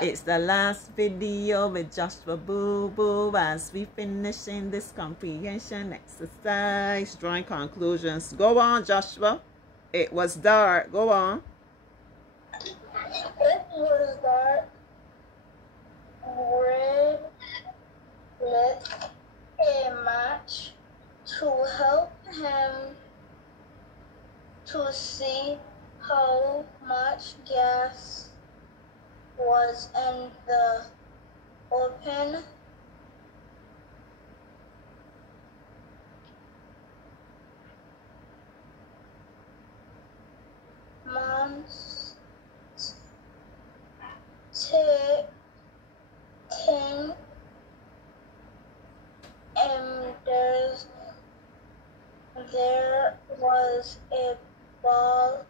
It's the last video with Joshua Boo Boo as we finishing this comprehension exercise, drawing conclusions. Go on, Joshua. It was dark. Go on. It was dark. Red lit a match to help him to see how much gas was in the open months tank, and there was a ball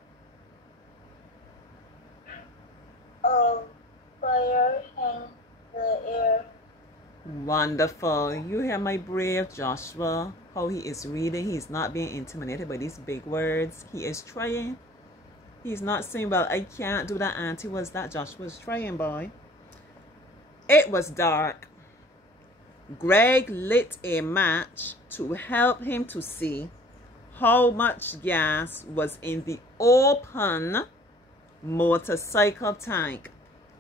of fire in the air. Wonderful. You hear my brave Joshua, how he is reading. He's not being intimidated by these big words. He is trying. He's not saying, well, I can't do that, Auntie. Was that Joshua's trying, boy? It was dark. Greg lit a match to help him to see how much gas was in the open motorcycle tank.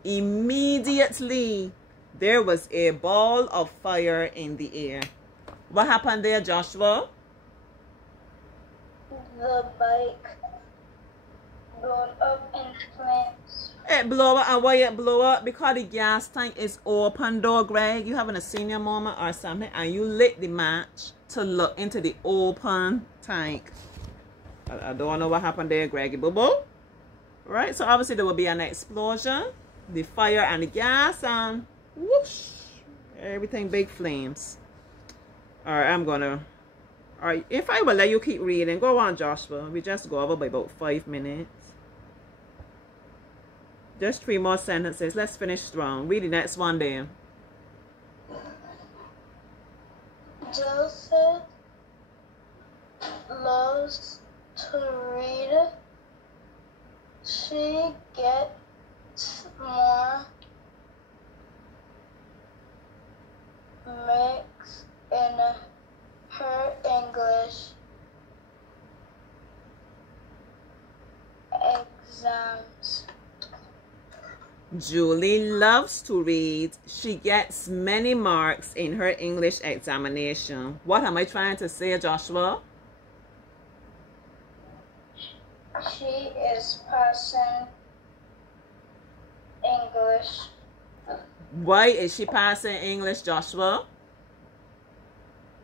Immediately, there was a ball of fire in the air. What happened there, Joshua? The bike blown up in flames. It blew up, and why it blew up? Because the gas tank is open, though, Greg. You having a senior moment or something, and you lit the match to look into the open tank. I don't know what happened there, Greggy Boo Boo. Right, so obviously there will be an explosion, the fire and the gas, and whoosh, everything big flames. All right, I'm gonna. All right, if I will let you keep reading, go on, Joshua. We just go over by about 5 minutes. Just 3 more sentences. Let's finish strong. Read the next one there. Joseph loves to read. She gets more mix in her English exams. Julie loves to read. She gets many marks in her English examination. What am I trying to say, Joshua? She is passing English. Why is she passing English, Joshua?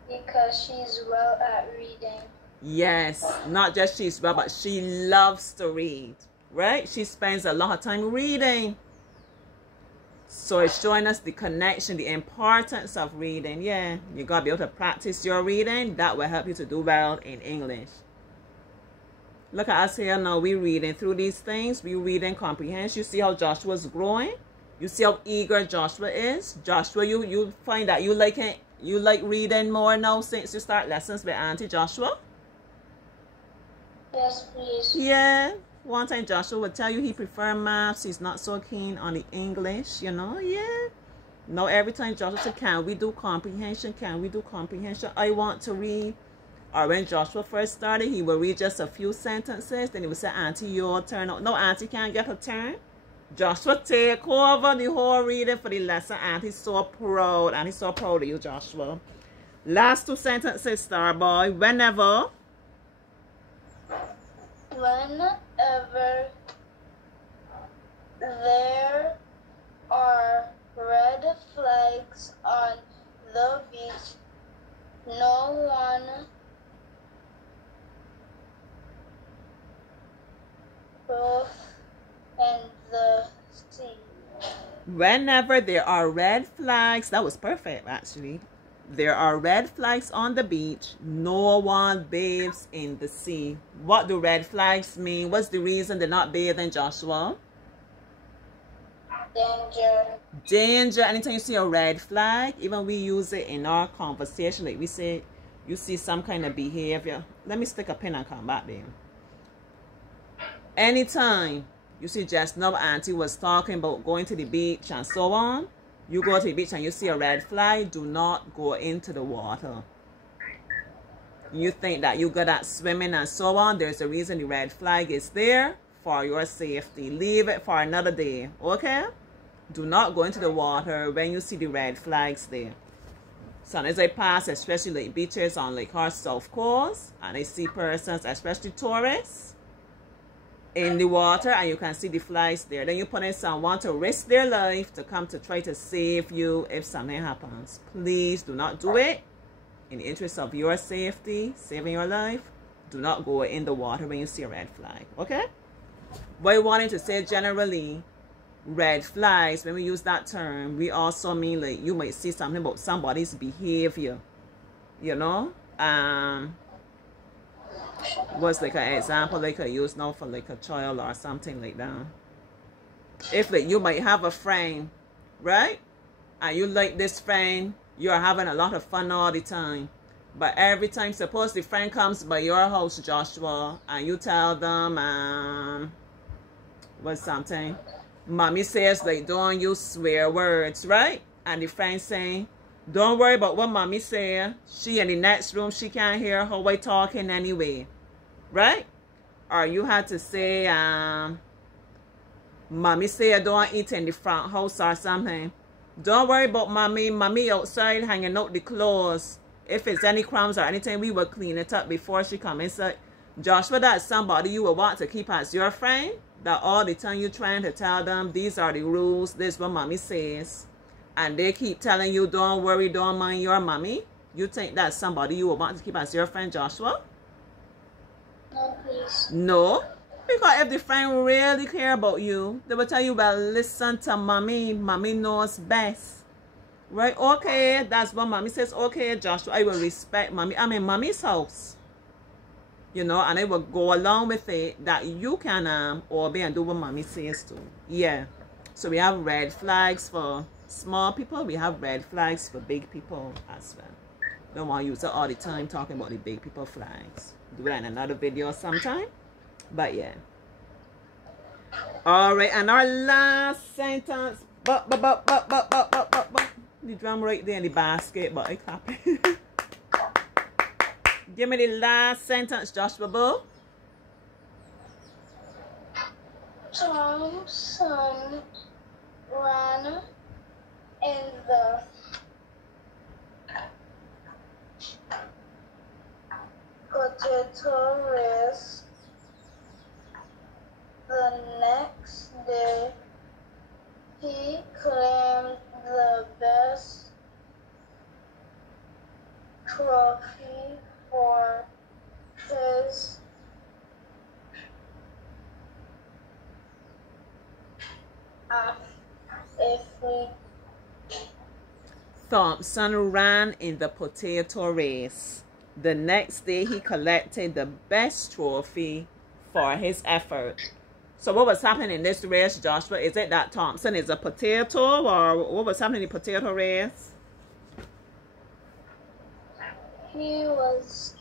Because she's well at reading. Yes, not just she's well, but she loves to read, right? She spends a lot of time reading. So it's showing us the connection, the importance of reading. Yeah, you got to be able to practice your reading. That will help you to do well in English. Look at us here now. We're reading through these things. We're reading comprehension. You see how Joshua's growing? You see how eager Joshua is? Joshua, you find that you like reading more now since you start lessons with Auntie Joshua? Yes, please. Yeah. One time Joshua would tell you he prefers maths. He's not so keen on the English, you know? Yeah. No, every time Joshua said, can we do comprehension? Can we do comprehension? I want to read. Or when Joshua first started, he would read just a few sentences. Then he would say, Auntie, your turn. No, Auntie can't get her turn. Joshua take over the whole reading for the lesson. Auntie's so proud. Auntie's so proud of you, Joshua. Last 2 sentences, star boy. Whenever there are red flags on the beach, no one goes in the sea. Whenever there are red flags, that was perfect actually. There are red flags on the beach. No one bathes in the sea. What do red flags mean? What's the reason they're not bathing, Joshua? Danger. Danger. Anytime you see a red flag, even we use it in our conversation. Like we say, you see some kind of behavior. Let me stick a pin and come back there. Anytime You see, just now Auntie was talking about going to the beach and so on. You go to the beach and you see a red flag, do not go into the water. You think that you're good at swimming and so on. There's a reason the red flag is there for your safety. Leave it for another day, okay? Do not go into the water when you see the red flags there. So as I pass, especially like beaches on like our South Coast, and I see persons, especially tourists, in the water, and you can see the flags there. Then you put in someone to risk their life to come to try to save you if something happens. Please do not do it. In the interest of your safety, saving your life, do not go in the water when you see a red flag, okay? What I wanted to say generally, red flags, when we use that term, we also mean like you might see something about somebody's behavior, you know? Was like an example like I use now for like a child or something like that. If like you might have a friend, right? And you like this friend, you're having a lot of fun all the time. But every time, suppose the friend comes by your house, Joshua, and you tell them, what's something? Mommy says, like, don't use swear words, right? And the friend saying, don't worry about what mommy said. She in the next room, she can't hear how we talking anyway, right? Or you had to say, mommy said, don't eat in the front house or something. Don't worry about mommy. Mommy outside hanging out the clothes. If it's any crumbs or anything, we will clean it up before she comes inside. Joshua, that's somebody you will want to keep as your friend. That all the time you're trying to tell them, these are the rules, this is what mommy says. And they keep telling you, don't worry, don't mind your mommy. You think that's somebody you will want to keep as your friend, Joshua? No, please. No. Because if the friend really care about you, they will tell you, well, listen to mommy. Mommy knows best. Right? Okay, that's what mommy says. Okay, Joshua, I will respect mommy. I'm in mommy's house. You know, and I will go along with it that you can obey and do what mommy says to. Yeah. So we have red flags for small people. We have red flags for big people as well. Don't want to use it all the time talking about the big people flags. Do that in another video sometime. But yeah. Alright, and our last sentence. The drum right there in the basket, but I clap it. Give me the last sentence, Joshua Bull. Tom's son ran in the potato race. The next day, he claimed the best trophy for his athlete. Thompson ran in the potato race. The next day, he collected the best trophy for his effort. So what was happening in this race, Joshua? Is it that Thompson is a potato, or what was happening in the potato race? He was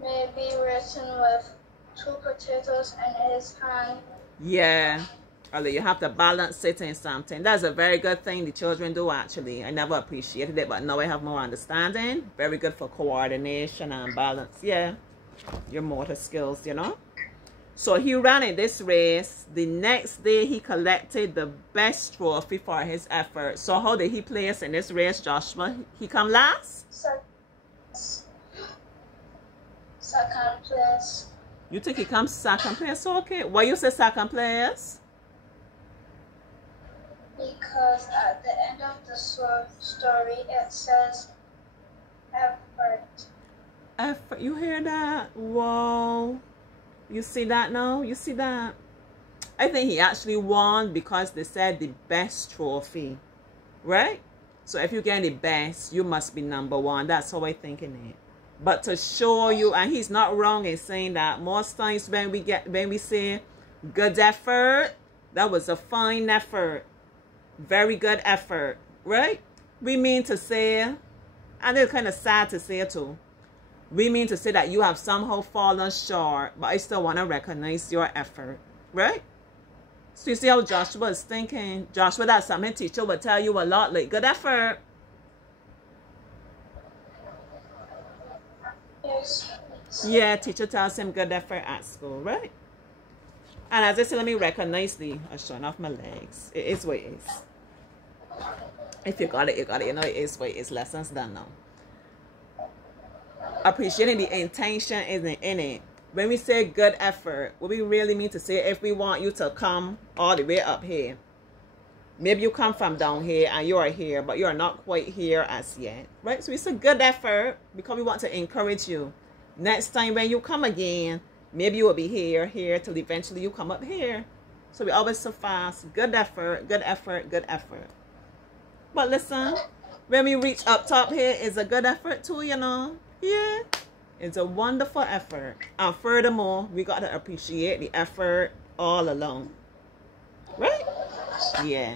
maybe written with 2 potatoes in his hand. Yeah. Or you have to balance it in something. That's a very good thing the children do, actually. I never appreciated it, but now I have more understanding. Very good for coordination and balance. Yeah. Your motor skills, you know. So he ran in this race. The next day, he collected the best trophy for his effort. So how did he place in this race, Joshua? He come last? Second place. You think he comes second place? Okay. Why you say second place? Because at the end of the story, it says effort. Effort. You hear that? Whoa. You see that now? You see that? I think he actually won because they said the best trophy. Right? So if you get the best, you must be number 1. That's how I think in it. But to show you, and he's not wrong in saying that, most times when we say good effort, that was a fine effort. Very good effort. Right? We mean to say, and it's kind of sad to say too, we mean to say that you have somehow fallen short, but I still want to recognize your effort, right? So you see how Joshua is thinking? Joshua, that's something teacher will tell you a lot, like good effort. Yes. Yeah, teacher tells him good effort at school, right? And as I said, let me recognize I'm showing off my legs. It is what it is. If you got it, you got it. You know it is what it is. Lessons done now. Appreciating the intention isn't in it. When we say good effort, what we really mean to say, if we want you to come all the way up here. Maybe you come from down here and you are here, but you are not quite here as yet. Right? So it's a good effort because we want to encourage you. Next time when you come again, maybe you will be here, till eventually you come up here. So we always so fast. Good effort, good effort, good effort. But listen, when we reach up top here, it's a good effort too, you know. Yeah. It's a wonderful effort. And furthermore, we got to appreciate the effort all along. Right? Yeah.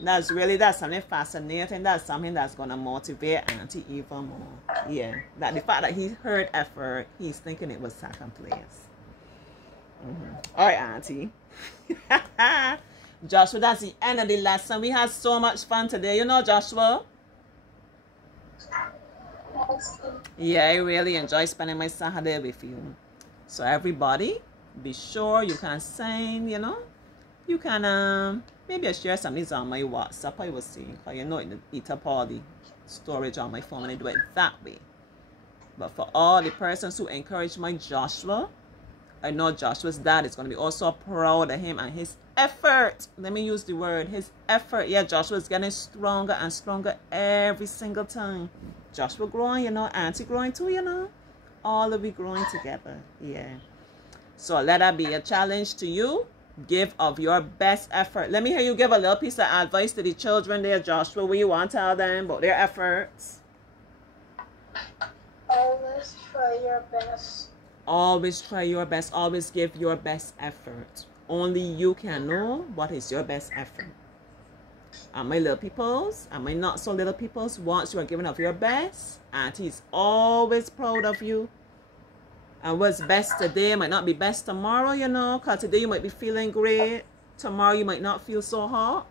That's something fascinating. That's something that's going to motivate Auntie even more. Yeah. That the fact that he heard effort, he's thinking it was second place. All right, Auntie. Joshua, that's the end of the lesson. We had so much fun today. You know, Joshua? Yeah, I really enjoy spending my Saturday with you. So everybody, be sure you can sing, you know. You can, maybe I share some of these on my WhatsApp, I will see. Because you know, it up all the storage on my phone and I do it that way. But for all the persons who encourage my Joshua, I know Joshua's dad is going to be also proud of him and his effort. Let me use the word, his effort. Yeah, Joshua is getting stronger and stronger every single time. Joshua growing, you know, Auntie growing too, you know. All of we growing together. Yeah. So let that be a challenge to you. Give of your best effort. Let me hear you give a little piece of advice to the children there, Joshua. What you want to tell them about their efforts? Always try your best. Always try your best. Always give your best effort. Only you can know what is your best effort. And my little peoples, and my not so little peoples, once you are giving of your best, Auntie is always proud of you. And what's best today might not be best tomorrow, you know, because today you might be feeling great. Tomorrow you might not feel so hot.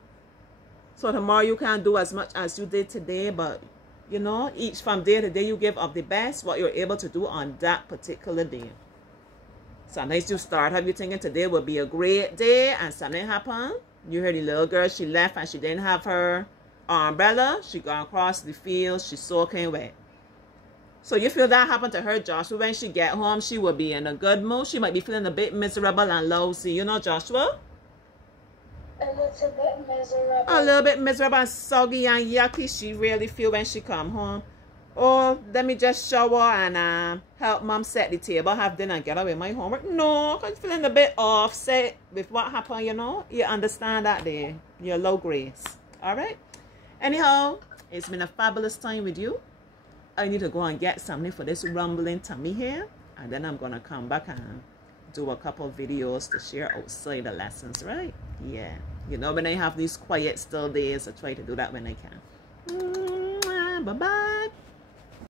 So tomorrow you can't do as much as you did today, but, you know, each from day to day you give of the best, what you're able to do on that particular day. Sometimes you start have you thinking today will be a great day, and something happened. You heard the little girl, she left and she didn't have her umbrella. She gone across the field, she's soaking wet. So you feel that happened to her, Joshua. When she get home, she will be in a good mood. She might be feeling a bit miserable and lousy. You know, Joshua? A little bit miserable. A little bit miserable and soggy and yucky she really feel when she come home. Oh, let me just shower and help mom set the table, have dinner and get away my homework. No, because you're feeling a bit offset with what happened, you know. You understand that there. You're low grace. All right? Anyhow, it's been a fabulous time with you. I need to go and get something for this rumbling tummy here. And then I'm going to come back and do a couple of videos to share outside the lessons, right? Yeah. You know, when I have these quiet, still days, I try to do that when I can. Bye-bye.